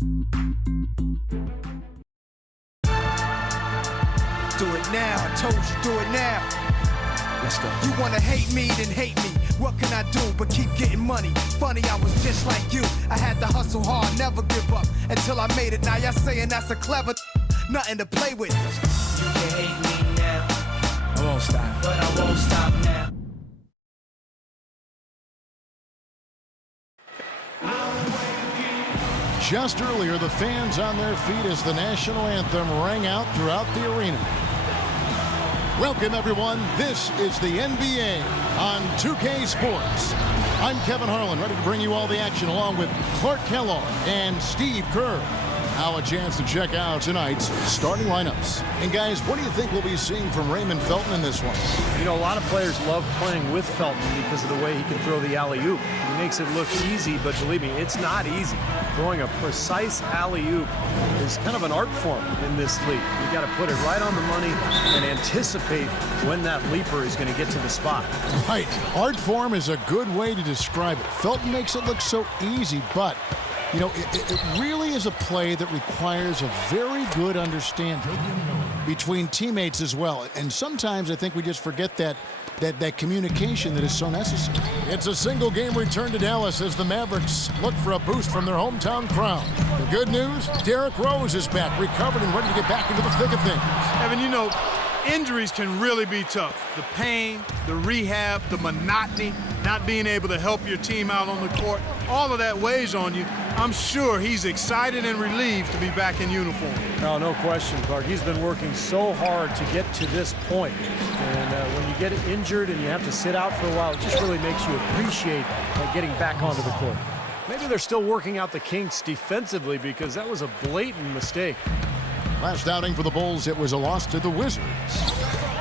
Do it now, I told you, do it now. Let's go. You wanna hate me, then hate me. What can I do but keep getting money? Funny, I was just like you. I had to hustle hard, never give up until I made it. Now y'all saying that's a clever, nothing to play with. You can hate me now, I won't stop. but I won't stop now. Just earlier, the fans on their feet as the national anthem rang out throughout the arena. Welcome, everyone. This is the NBA on 2K Sports. I'm Kevin Harlan, ready to bring you all the action along with Clark Kellogg and Steve Kerr. Now a chance to check out tonight's starting lineups. And guys, what do you think we'll be seeing from Raymond Felton in this one? You know, a lot of players love playing with Felton because of the way he can throw the alley-oop. He makes it look easy, but believe me, it's not easy. Throwing a precise alley-oop is kind of an art form in this league. You got to put it right on the money and anticipate when that leaper is going to get to the spot. Right. Art form is a good way to describe it. Felton makes it look so easy, but you know, it really is a play that requires a very good understanding between teammates as well. And sometimes I think we just forget that communication that is so necessary. It's a single game return to Dallas as the Mavericks look for a boost from their hometown crowd. The good news, Derrick Rose is back, recovered and ready to get back into the thick of things. Evan, you know, injuries can really be tough. The pain, the rehab, the monotony, not being able to help your team out on the court, all of that weighs on you. I'm sure he's excited and relieved to be back in uniform. No, no question, Clark. He's been working so hard to get to this point. And when you get injured and you have to sit out for a while, it just really makes you appreciate getting back onto the court. Maybe they're still working out the kinks defensively because that was a blatant mistake. Last outing for the Bulls, it was a loss to the Wizards.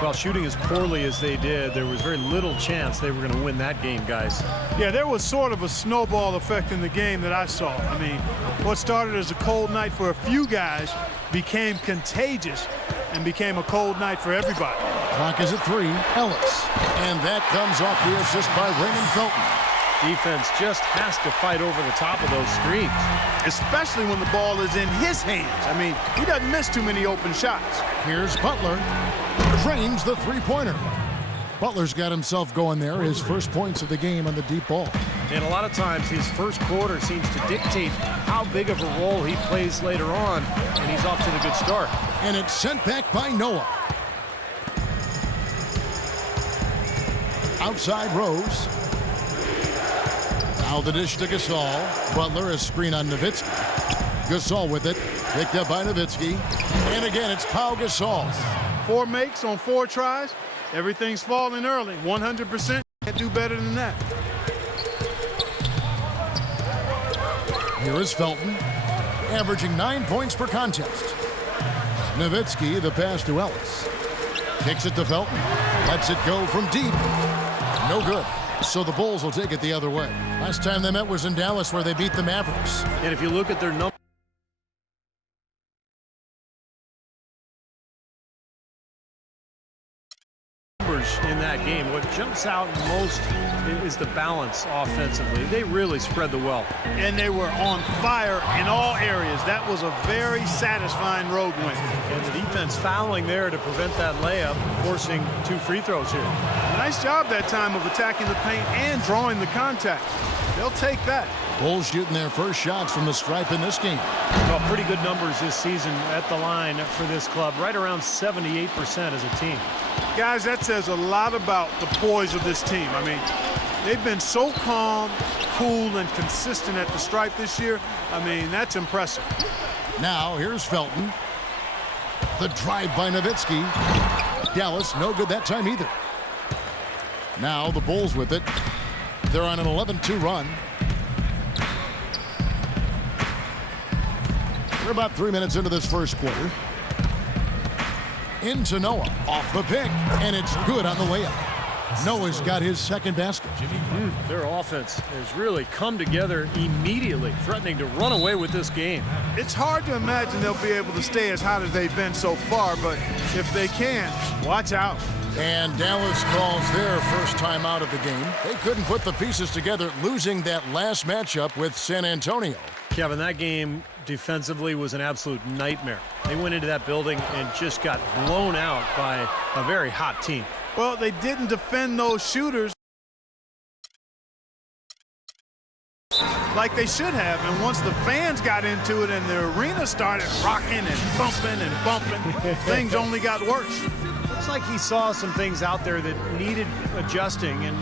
Well, shooting as poorly as they did, there was very little chance they were going to win that game, guys. Yeah, there was sort of a snowball effect in the game that I saw. I mean, what started as a cold night for a few guys became contagious and became a cold night for everybody. Clock is at 3. Ellis. And that comes off the assist by Raymond Felton. Defense just has to fight over the top of those screens. Especially when the ball is in his hands. I mean, he doesn't miss too many open shots. Here's Butler. Drains the three-pointer. Butler's got himself going there. His first points of the game on the deep ball. And a lot of times his first quarter seems to dictate how big of a role he plays later on, and he's off to the good start. And it's sent back by Noah. Outside Rose. Now the dish to Gasol. Butler, a screen on Nowitzki. Gasol with it. Picked up by Nowitzki. And again, it's Pau Gasol. 4 makes on 4 tries. Everything's falling early. 100%. Can't do better than that. Here is Felton, averaging 9 points per contest. Nowitzki, the pass to Ellis. Kicks it to Felton. Lets it go from deep. No good. So the Bulls will take it the other way. Last time they met was in Dallas, where they beat the Mavericks. And if you look at their numbers in that game, what jumps out most is the balance offensively. They really spread the wealth. And they were on fire in all areas. That was a very satisfying road win. And the defense fouling there to prevent that layup, forcing 2 free throws here. Nice job that time of attacking the paint and drawing the contact. They'll take that. Bulls shooting their first shots from the stripe in this game. Well, pretty good numbers this season at the line for this club, right around 78% as a team. Guys, that says a lot about the poise of this team. I mean, they've been so calm, cool, and consistent at the stripe this year. I mean, that's impressive. Now, here's Felton. The drive by Nowitzki. Dallas, no good that time either. Now the Bulls with it. They're on an 11-2 run. We're about 3 minutes into this first quarter. Into Noah, off the pick, and it's good on the layup. Noah's got his second basket. Their offense has really come together immediately, threatening to run away with this game. It's hard to imagine they'll be able to stay as hot as they've been so far, but if they can, watch out. And Dallas calls their first time out of the game. They couldn't put the pieces together, losing that last matchup with San Antonio. Kevin, that game defensively was an absolute nightmare. They went into that building and just got blown out by a very hot team. Well, they didn't defend those shooters like they should have, and once the fans got into it and the arena started rocking and thumping and bumping, things only got worse. Looks like he saw some things out there that needed adjusting and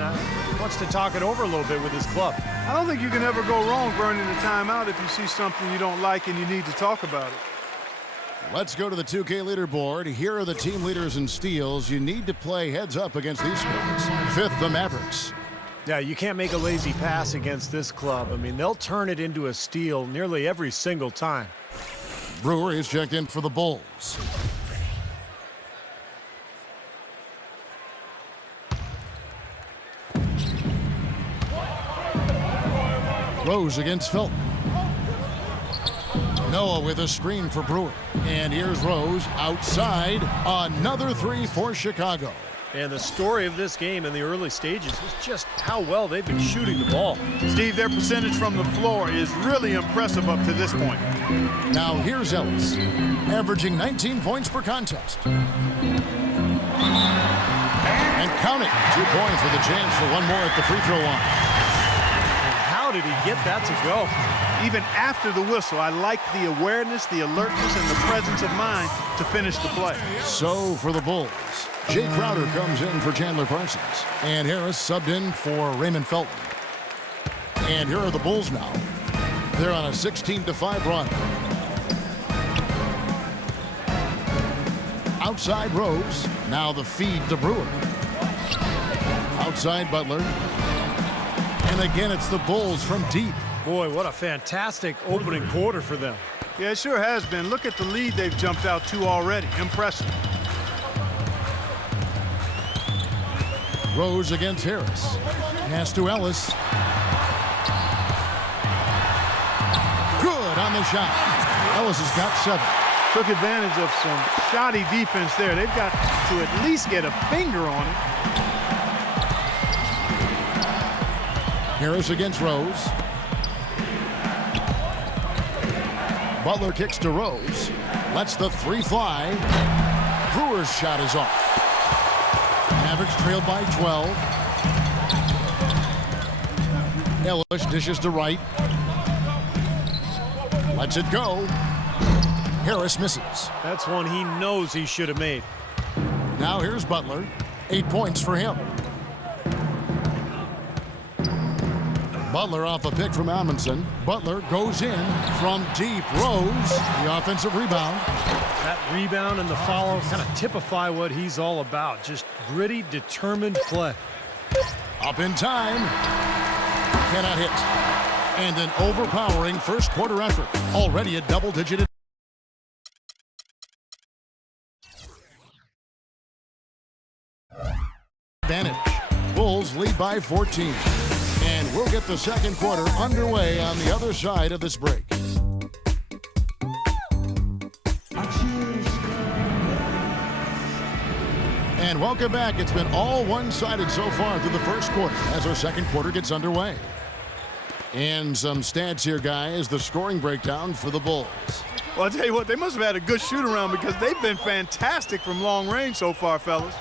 wants to talk it over a little bit with his club. I don't think you can ever go wrong burning a timeout if you see something you don't like and you need to talk about it. Let's go to the 2K leaderboard. Here are the team leaders in steals. You need to play heads up against these squads. 5th, the Mavericks. Yeah, you can't make a lazy pass against this club. I mean, they'll turn it into a steal nearly every single time. Brewer is checked in for the Bulls. Rose against Felton. Noah with a screen for Brewer. And here's Rose outside. Another three for Chicago. And the story of this game in the early stages is just how well they've been shooting the ball. Steve, their percentage from the floor is really impressive up to this point. Now here's Ellis, averaging 19 points per contest. And counting. 2 points with a chance for one more at the free throw line. How did he get that to go? Even after the whistle, I like the awareness, the alertness, and the presence of mind to finish the play. So for the Bulls, Jay Crowder comes in for Chandler Parsons. And Harris subbed in for Raymond Felton. And here are the Bulls now. They're on a 16-5 run. Outside Rose. Now the feed to Brewer. Outside Butler. And again, it's the Bulls from deep. Boy, what a fantastic opening quarter for them. Yeah, it sure has been. Look at the lead they've jumped out to already. Impressive. Rose against Harris. Pass to Ellis. Good on the shot. Ellis has got 7. Took advantage of some shoddy defense there. They've got to at least get a finger on it. Harris against Rose. Butler kicks to Rose. Lets the 3 fly. Brewer's shot is off. Mavericks trailed by 12. Ellis dishes to Wright. Lets it go. Harris misses. That's one he knows he should have made. Now here's Butler. 8 points for him. Butler off a pick from Amundsen. Butler goes in from deep. Rose, the offensive rebound. That rebound and the follow kind of typify what he's all about. Just gritty, determined play. Up in time. Cannot hit. And an overpowering first quarter effort. Already a double-digit advantage. Bulls lead by 14. And we'll get the second quarter underway on the other side of this break. And welcome back. It's been all one-sided so far through the first quarter as our second quarter gets underway. And some stats here, guys. The scoring breakdown for the Bulls. Well, I'll tell you what, they must have had a good shoot-around because they've been fantastic from long range so far, fellas.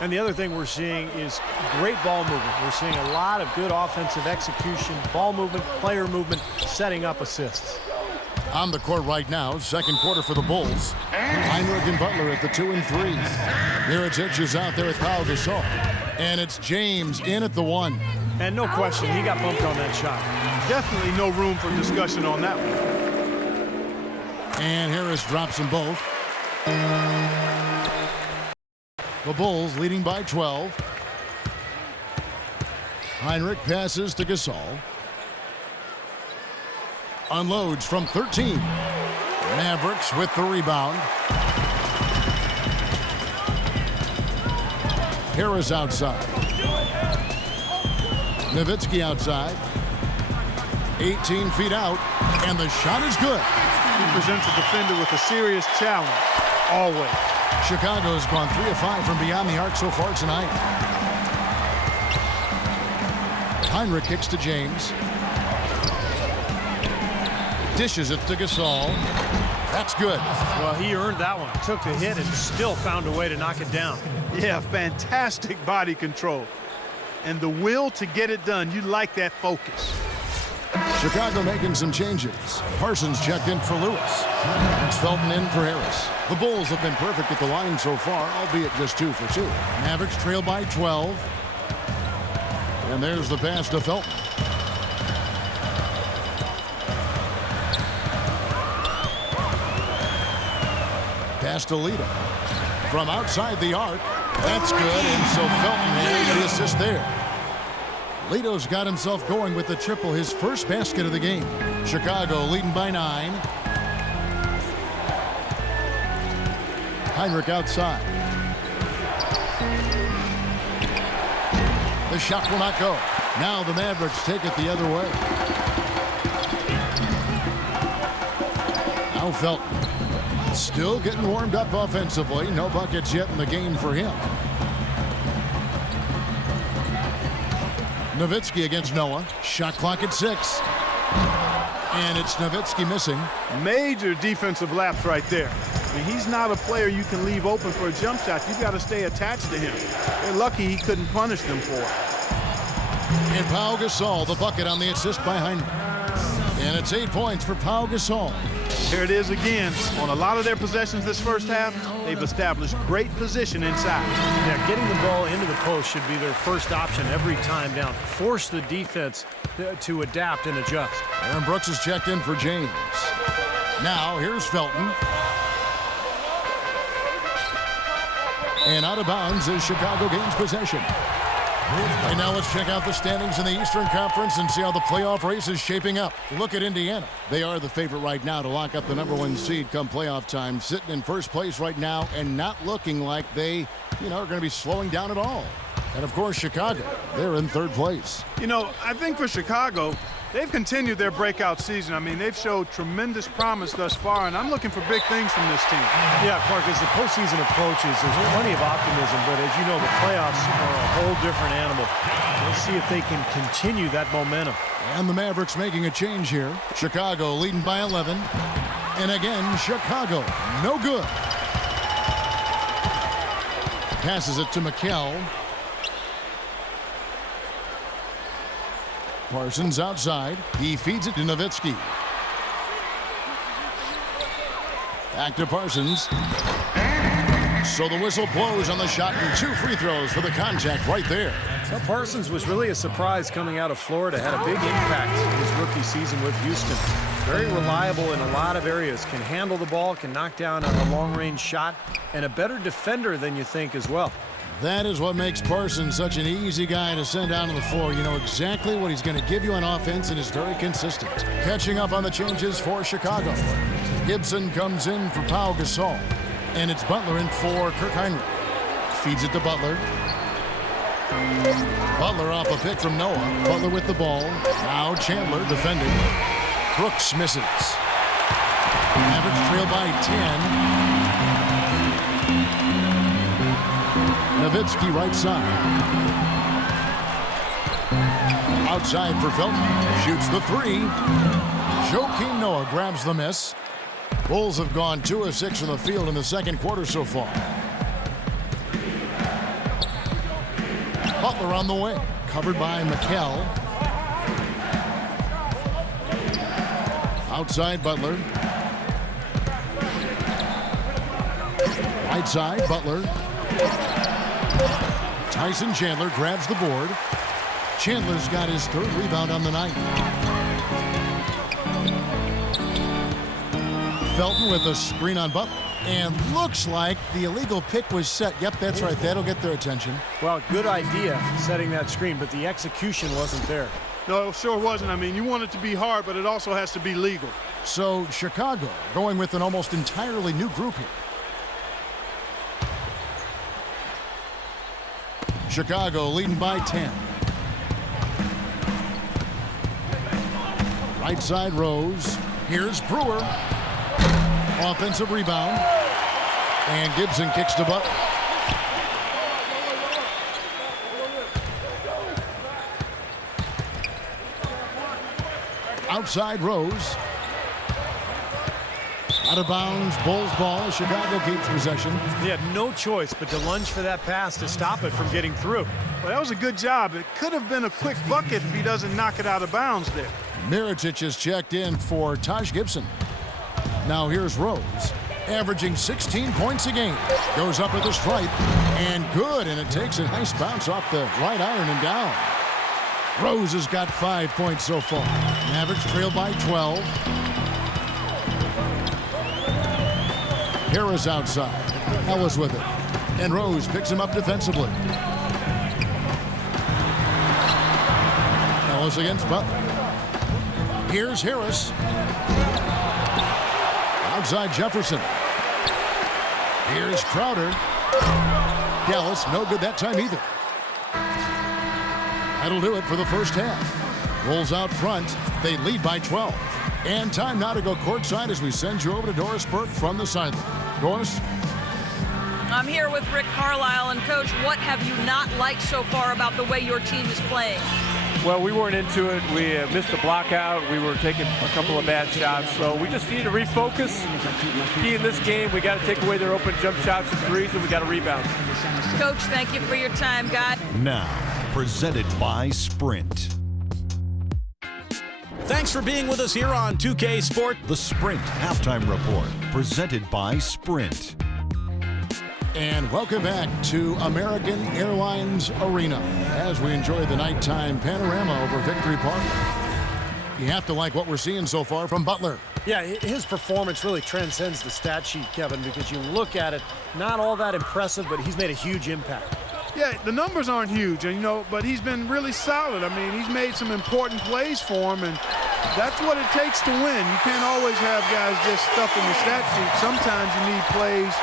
And the other thing we're seeing is great ball movement. We're seeing a lot of good offensive execution, ball movement, player movement, setting up assists. On the court right now, second quarter for the Bulls. Heinrich and Butler at the 2 and 3. Mirotic is out there with Pau Gasol. And it's James in at the 1. And no question, he got bumped on that shot. Definitely no room for discussion on that one. And Harris drops them both. The Bulls leading by 12. Heinrich passes to Gasol. Unloads from 13. Mavericks with the rebound. Harris outside. Nowitzki outside. 18 feet out. And the shot is good. He presents a defender with a serious challenge. Always. Chicago's gone 3 of 5 from beyond the arc so far tonight. Heinrich kicks to James. Dishes it to Gasol. That's good. Well, he earned that one. Took the hit and still found a way to knock it down. Yeah, fantastic body control. And the will to get it done. You like that focus. Chicago making some changes. Parsons checked in for Lewis. It's Felton in for Harris. The Bulls have been perfect at the line so far, albeit just 2 for 2. Mavericks trail by 12. And there's the pass to Felton. Pass to Lito. From outside the arc. That's good, and so Felton has the assist there. Lito's got himself going with the triple, his first basket of the game. Chicago leading by 9. Heinrich outside. The shot will not go. Now the Mavericks take it the other way. Now Felton. Still getting warmed up offensively. No buckets yet in the game for him. Nowitzki against Noah. Shot clock at 6. And it's Nowitzki missing. Major defensive lapse right there. I mean, he's not a player you can leave open for a jump shot. You've got to stay attached to him. They're lucky he couldn't punish them for it. And Pau Gasol, the bucket on the assist by Heinrich. And it's 8 points for Pau Gasol. Here it is again. On a lot of their possessions this first half, they've established great position inside. Yeah, getting the ball into the post should be their first option every time down. Force the defense to adapt and adjust. Aaron Brooks is checked in for James. Now here's Felton. And out of bounds as Chicago gains possession. And now let's check out the standings in the Eastern Conference and see how the playoff race is shaping up. Look at Indiana. They are the favorite right now to lock up the #1 seed come playoff time, sitting in first place right now and not looking like they, are going to be slowing down at all. And of course, Chicago, they're in third place. I think for Chicago, they've continued their breakout season. I mean, they've showed tremendous promise thus far, and I'm looking for big things from this team. Yeah, Clark, as the postseason approaches, there's plenty of optimism, but as you know, the playoffs are a whole different animal. Let's see if they can continue that momentum. And the Mavericks making a change here. Chicago leading by 11. And again, Chicago, no good. Passes it to Mikal. Parsons outside. He feeds it to Nowitzki. Back to Parsons. So the whistle blows on the shot and 2 free throws for the contact right there. Well, Parsons was really a surprise coming out of Florida. Had a big impact in his rookie season with Houston. Very reliable in a lot of areas. Can handle the ball, can knock down a long-range shot, and a better defender than you think as well. That is what makes Parsons such an easy guy to send down to the floor. You know exactly what he's going to give you on offense and is very consistent. Catching up on the changes for Chicago. Gibson comes in for Pau Gasol. And it's Butler in for Kirk Heinrich. Feeds it to Butler. Butler off a pick from Noah. Butler with the ball. Now Chandler defending. Brooks misses. Mavericks trail by 10. Nowitzki right side. Outside for Felton. Shoots the 3. Joakim Noah grabs the miss. Bulls have gone 2 of 6 from the field in the second quarter so far. Butler on the wing. Covered by Mikal. Outside Butler. Right side Butler. Tyson Chandler grabs the board. Chandler's got his 3rd rebound on the night. Felton with a screen on Butler. And looks like the illegal pick was set. Yep, that's right. That'll get their attention. Well, good idea setting that screen, but the execution wasn't there. No, it sure wasn't. I mean, you want it to be hard, but it also has to be legal. So Chicago going with an almost entirely new group here. Chicago leading by 10. Right side Rose. Here's Brewer. Offensive rebound. And Gibson kicks to Butler. Outside Rose. Out of bounds, Bulls ball. Chicago keeps possession. He had no choice but to lunge for that pass to stop it from getting through. Well, that was a good job. It could have been a quick bucket if he doesn't knock it out of bounds there. Mirotic is checked in for Taj Gibson. Now here's Rose, averaging 16 points a game. Goes up at the stripe, and good, and it takes a nice bounce off the right iron and down. Rose has got 5 points so far. Mavericks trail by 12. Harris outside. Ellis with it. And Rose picks him up defensively. Ellis against Butler. Here's Harris. Outside Jefferson. Here's Crowder. Dallas, no good that time either. That'll do it for the first half. Rolls out front. They lead by 12. And time now to go courtside as we send you over to Doris Burke from the sideline. Doris? I'm here with Rick Carlisle. And, Coach, what have you not liked so far about the way your team is playing? Well, we weren't into it. We missed a block out. We were taking a couple of bad shots. So we just need to refocus. Key in this game, we got to take away their open jump shots and threes, and we got to rebound. Coach, thank you for your time, guys. Now, presented by Sprint. Thanks for being with us here on 2K Sport. The Sprint Halftime Report, presented by Sprint. And welcome back to American Airlines Arena as we enjoy the nighttime panorama over Victory Park. You have to like what we're seeing so far from Butler. Yeah, his performance really transcends the stat sheet, Kevin, because you look at it, not all that impressive, but he's made a huge impact. Yeah, the numbers aren't huge, but he's been really solid. I mean, he's made some important plays for him, and that's what it takes to win. You can't always have guys just stuffing the stat sheet. Sometimes you need plays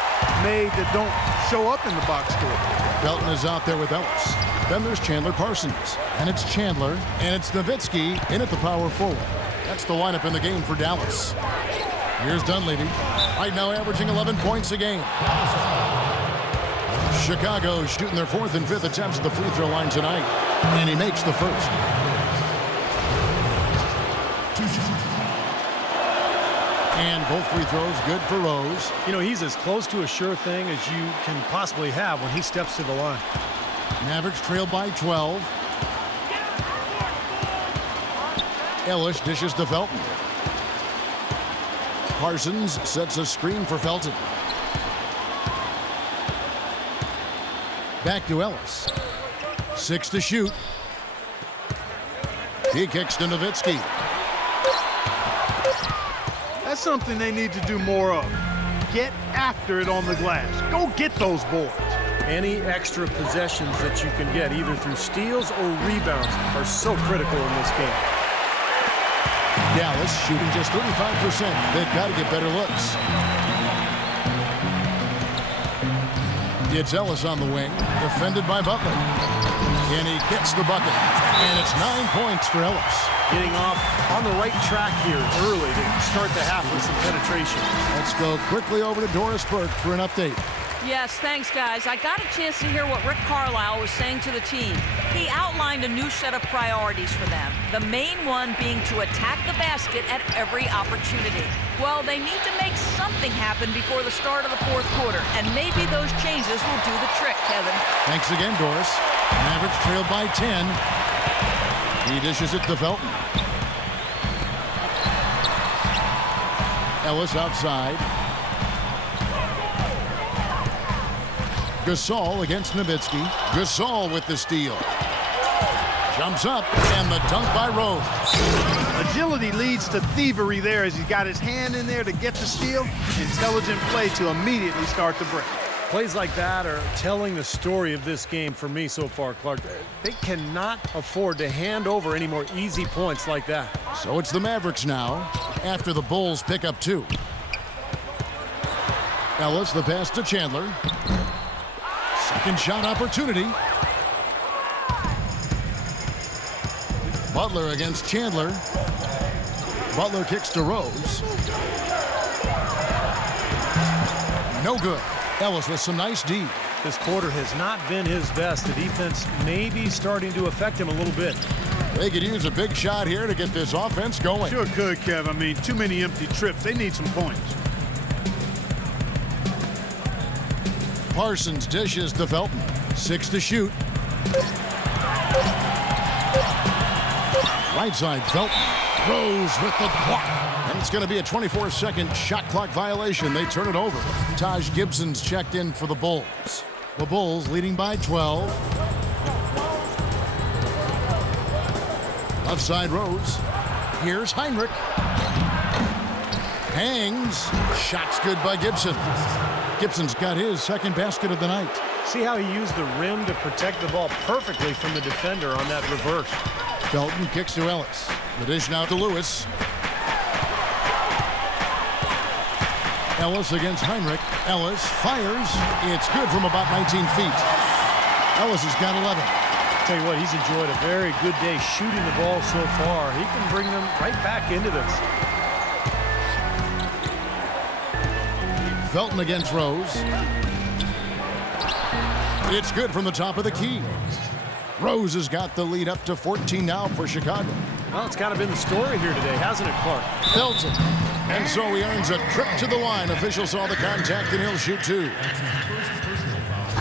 made that don't show up in the box score. Belton is out there with Ellis. Then there's Chandler Parsons. And it's Chandler, and it's Nowitzki in at the power forward. That's the lineup in the game for Dallas. Here's Dunleavy, right now averaging 11 points a game. Chicago shooting their 4th and 5th attempts at the free throw line tonight. And he makes the first. And both free throws good for Rose. He's as close to a sure thing as you can possibly have when he steps to the line. Mavericks trail by 12. Ellis dishes to Felton. Parsons sets a screen for Felton. Back to Ellis. 6 to shoot. He kicks to Nowitzki. That's something they need to do more of. Get after it on the glass. Go get those boards. Any extra possessions that you can get, either through steals or rebounds, are so critical in this game. Dallas shooting just 35%. They've got to get better looks. It's Ellis on the wing, defended by Butler. And he gets the bucket. And it's 9 points for Ellis. Getting off on the right track here early to start the half with some penetration. Let's go quickly over to Doris Burke for an update. Yes, thanks, guys. I got a chance to hear what Rick Carlisle was saying to the team. He outlined a new set of priorities for them, the main one being to attack the basket at every opportunity. Well, they need to make something happen before the start of the 4th quarter, and maybe those changes will do the trick, Kevin. Thanks again, Doris. Mavericks trail by 10. He dishes it to Felton. Ellis outside. Gasol against Nowitzki. Gasol with the steal. Jumps up, and the dunk by Rose. Agility leads to thievery there as he's got his hand in there to get the steal. Intelligent play to immediately start the break. Plays like that are telling the story of this game for me so far, Clark. They cannot afford to hand over any more easy points like that. So it's the Mavericks now, after the Bulls pick up 2. Ellis, the pass to Chandler. Second shot opportunity. Butler against Chandler. Butler kicks to Rose. No good. Ellis with some nice D. This quarter has not been his best. The defense may be starting to affect him a little bit. They could use a big shot here to get this offense going. Sure could, Kev. I mean, too many empty trips. They need some points. Parsons dishes to Felton. 6 to shoot. Right side, Felton. Rose with the block. And it's going to be a 24-second shot clock violation. They turn it over. Taj Gibson's checked in for the Bulls. The Bulls leading by 12. Left side, Rose. Here's Heinrich. Hangs. Shot's good by Gibson. Gibson's got his second basket of the night. See how he used the rim to protect the ball perfectly from the defender on that reverse. Felton kicks to Ellis. The dish now to Lewis. Ellis against Heinrich. Ellis fires. It's good from about 19 feet. Ellis has got 11. Tell you what, he's enjoyed a very good day shooting the ball so far. He can bring them right back into this. Felton against Rose. It's good from the top of the key. Rose has got the lead up to 14 now for Chicago. Well, it's kind of been the story here today, hasn't it, Clark? Felton. And so he earns a trip to the line. Officials saw the contact and he'll shoot 2.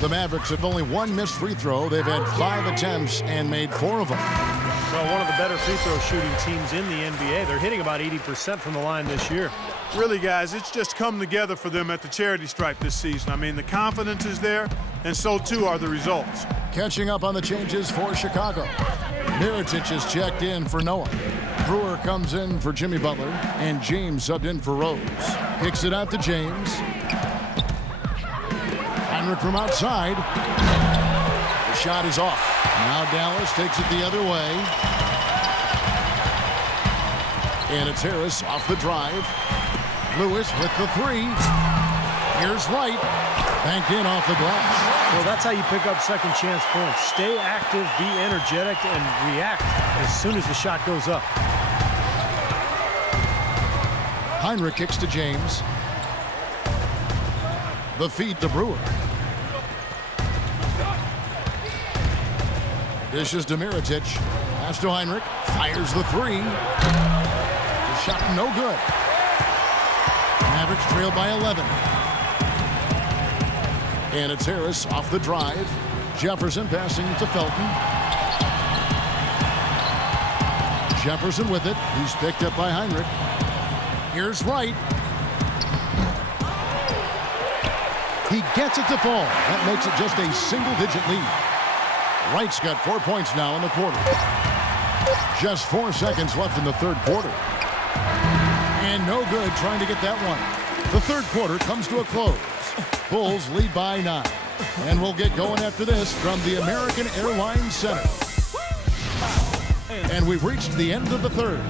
The Mavericks have only 1 missed free throw. They've had 5 attempts and made 4 of them. Well, one of the better free throw shooting teams in the NBA. They're hitting about 80% from the line this year. Really, guys, it's just come together for them at the charity stripe this season. I mean, the confidence is there, and so too are the results. Catching up on the changes for Chicago. Mirotic is checked in for Noah. Brewer comes in for Jimmy Butler, and James subbed in for Rose. Kicks it out to James. Heinrich from outside. The shot is off. Now Dallas takes it the other way. And it's Harris off the drive. Lewis with the 3. Here's Wright. Banked in off the glass. Well, that's how you pick up second chance points. Stay active, be energetic, and react as soon as the shot goes up. Heinrich kicks to James. The feed to Brewer. Dishes to Mirotic. Pass to Heinrich. Fires the 3. The shot no good. Mavericks trail by 11. And it's Harris off the drive. Jefferson passing to Felton. Jefferson with it. He's picked up by Heinrich. Here's Wright. He gets it to fall. That makes it just a single-digit lead. Wright's got 4 points now in the quarter. Just 4 seconds left in the third quarter. And no good trying to get that one. The third quarter comes to a close. Bulls lead by 9. And we'll get going after this from the American Airlines Center. And we've reached the end of the third.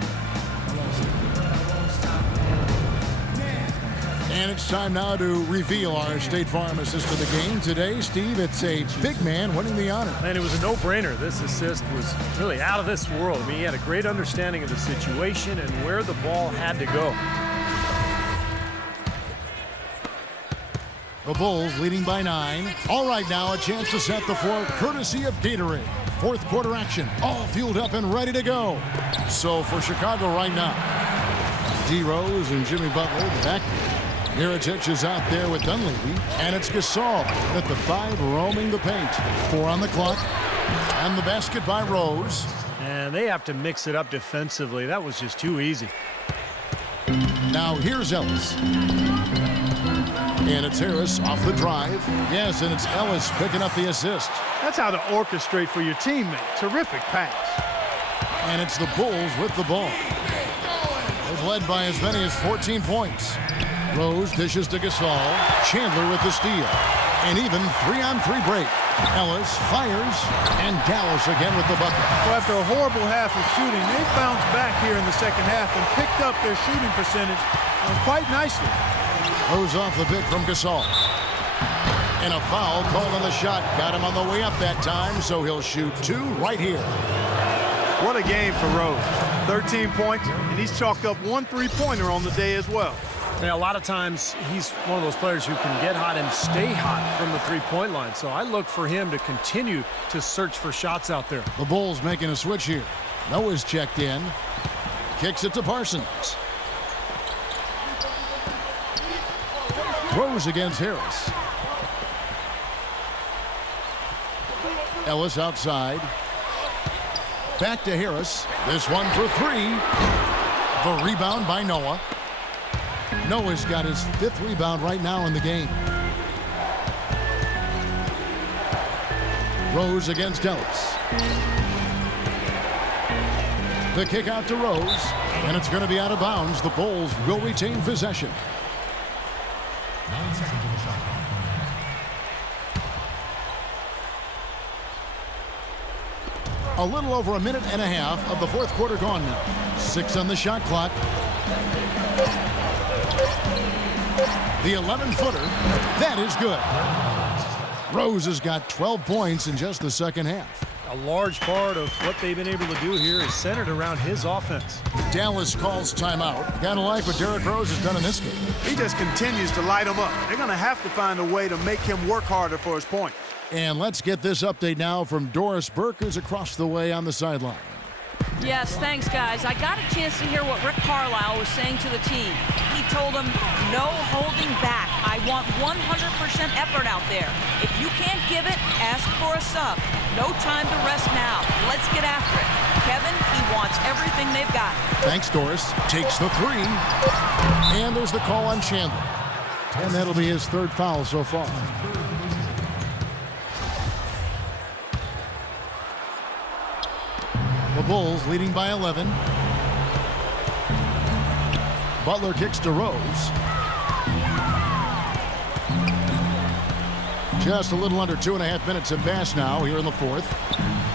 And it's time now to reveal our State Farm assist of the game. Today, Steve, it's a big man winning the honor. And it was a no-brainer. This assist was really out of this world. I mean, he had a great understanding of the situation and where the ball had to go. The Bulls leading by 9. All right, now a chance to set the floor courtesy of Gatorade. Fourth quarter action, all fueled up and ready to go. So for Chicago right now, D. Rose and Jimmy Butler, the back. Mirotic is out there with Dunleavy, and it's Gasol at the 5 roaming the paint. 4 on the clock, and the basket by Rose. And they have to mix it up defensively. That was just too easy. Now here's Ellis. And it's Harris off the drive. Yes, and it's Ellis picking up the assist. That's how to orchestrate for your teammate. Terrific pass. And it's the Bulls with the ball. They've led by as many as 14 points. Rose dishes to Gasol. Chandler with the steal. And even 3-on-3 break. Ellis fires, and Dallas again with the bucket. Well, after a horrible half of shooting, they bounced back here in the second half and picked up their shooting percentage quite nicely. Rose off the pick from Gasol. And a foul called on the shot. Got him on the way up that time, so he'll shoot 2 right here. What a game for Rose. 13 points, and he's chalked up 1 3-pointer on the day as well. Yeah, a lot of times he's one of those players who can get hot and stay hot from the three-point line. So I look for him to continue to search for shots out there. The Bulls making a switch here. Noah's checked in. Kicks it to Parsons. Rose against Harris. Ellis outside. Back to Harris. This one for three. The rebound by Noah. Noah's got his 5th rebound right now in the game. Rose against Ellis. The kick out to Rose, and it's going to be out of bounds. The Bulls will retain possession. 9 seconds on the shot clock. A little over a minute and a half of the 4th quarter gone now. 6 on the shot clock. The 11-footer. That is good. Rose has got 12 points in just the second half. A large part of what they've been able to do here is centered around his offense. Dallas calls timeout. Gotta like what Derrick Rose has done in this game. He just continues to light them up. They're going to have to find a way to make him work harder for his point. And let's get this update now from Doris Burke, who's across the way on the sideline. Yes, thanks, guys. I got a chance to hear what Rick Carlisle was saying to the team. He told them, no holding back. I want 100% effort out there. If you can't give it, ask for a sub. No time to rest now. Let's get after it. Kevin, he wants everything they've got. Thanks, Doris. Takes the 3. And there's the call on Chandler. And that'll be his 3rd foul so far. The Bulls leading by 11. Butler kicks to Rose. Just a little under 2.5 minutes have passed now here in the 4th.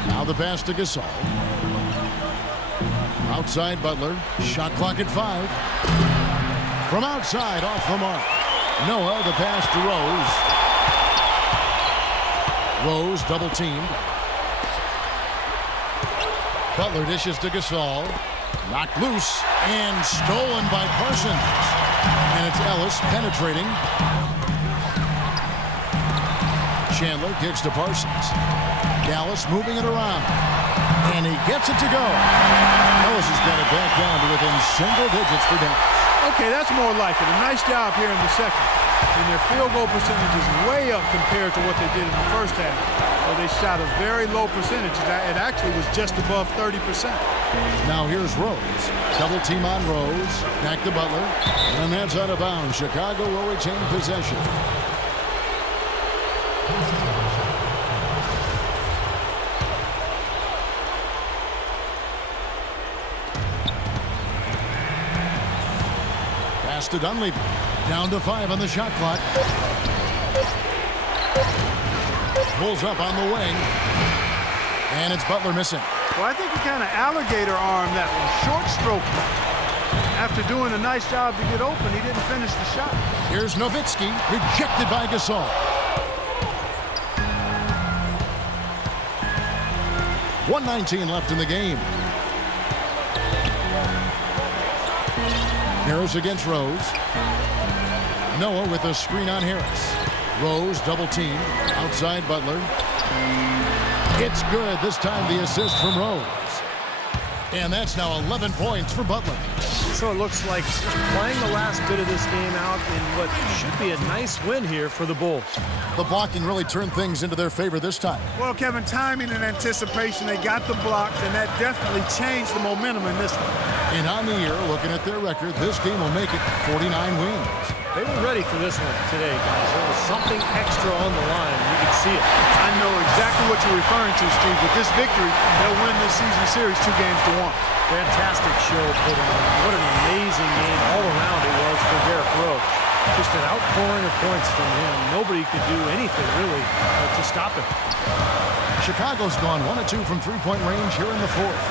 Now the pass to Gasol. Outside Butler. Shot clock at 5. From outside off the mark. Noah, the pass to Rose. Rose double teamed. Butler dishes to Gasol. Knocked loose and stolen by Parsons. And it's Ellis penetrating. Chandler kicks to Parsons. Dallas moving it around. And he gets it to go. Ellis has got it back down to within single digits for Dallas. Okay, that's more like it. A nice job here in the second. And their field goal percentage is way up compared to what they did in the first half, where they shot a very low percentage. It actually was just above 30%. Now here's Rose. Double team on Rose. Back to Butler. And that's out of bounds. Chicago will retain possession. Pass to Dunleavy. Down to 5 on the shot clock. Pulls up on the wing. And it's Butler missing. Well, I think he kind of alligator armed that one. Short stroke. After doing a nice job to get open, he didn't finish the shot. Here's Nowitzki. Rejected by Gasol. .119 left in the game. Harris against Rose. Noah with a screen on Harris. Rose double team. Outside Butler. It's good. This time the assist from Rose. And that's now 11 points for Butler. So it looks like playing the last bit of this game out in what should be a nice win here for the Bulls. The blocking really turned things into their favor this time. Well, Kevin, timing and anticipation, they got the blocks, and that definitely changed the momentum in this one. And on the year, looking at their record, this game will make it 49 wins. They were ready for this one today, guys. There was something extra on the line. You could see it. I know exactly what you're referring to, Steve. With this victory, they'll win this season series 2 games to 1. Fantastic show put on. What an amazing game all around it was for Derrick Rose. Just an outpouring of points from him. Nobody could do anything, really, to stop him. Chicago's gone 1 of 2 from three-point range here in the 4th.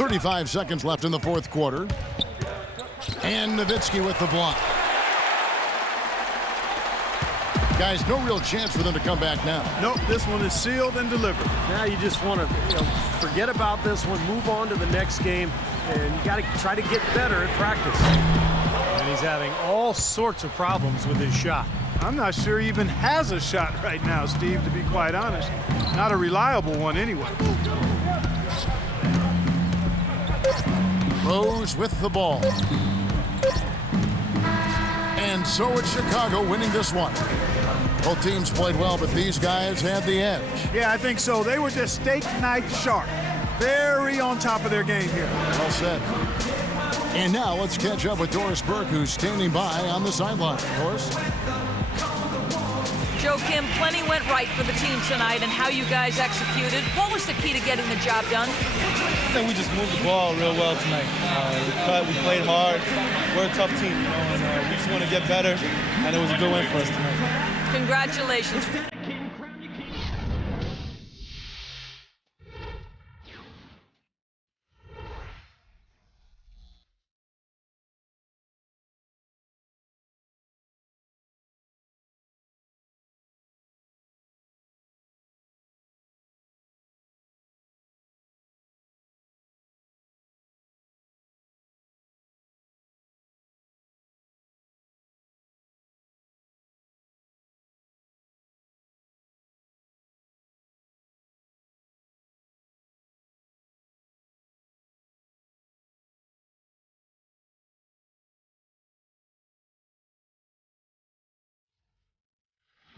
.35 seconds left in the 4th quarter. And Nowitzki with the block. Guys, no real chance for them to come back now. Nope, this one is sealed and delivered. Now you just want to forget about this one, move on to the next game, and you got to try to get better at practice. And he's having all sorts of problems with his shot. I'm not sure he even has a shot right now, Steve, to be quite honest. Not a reliable one anyway. Rose with the ball. And so it's Chicago winning this one. Both teams played well, but these guys had the edge. Yeah, I think so. They were just steak knife sharp. Very on top of their game here. Well said. And now let's catch up with Doris Burke, who's standing by on the sideline. Doris? Joe Kim, plenty went right for the team tonight and how you guys executed. What was the key to getting the job done? I think we just moved the ball real well tonight. We played hard. We're a tough team, and we just want to get better, and it was a good win for us tonight. Congratulations.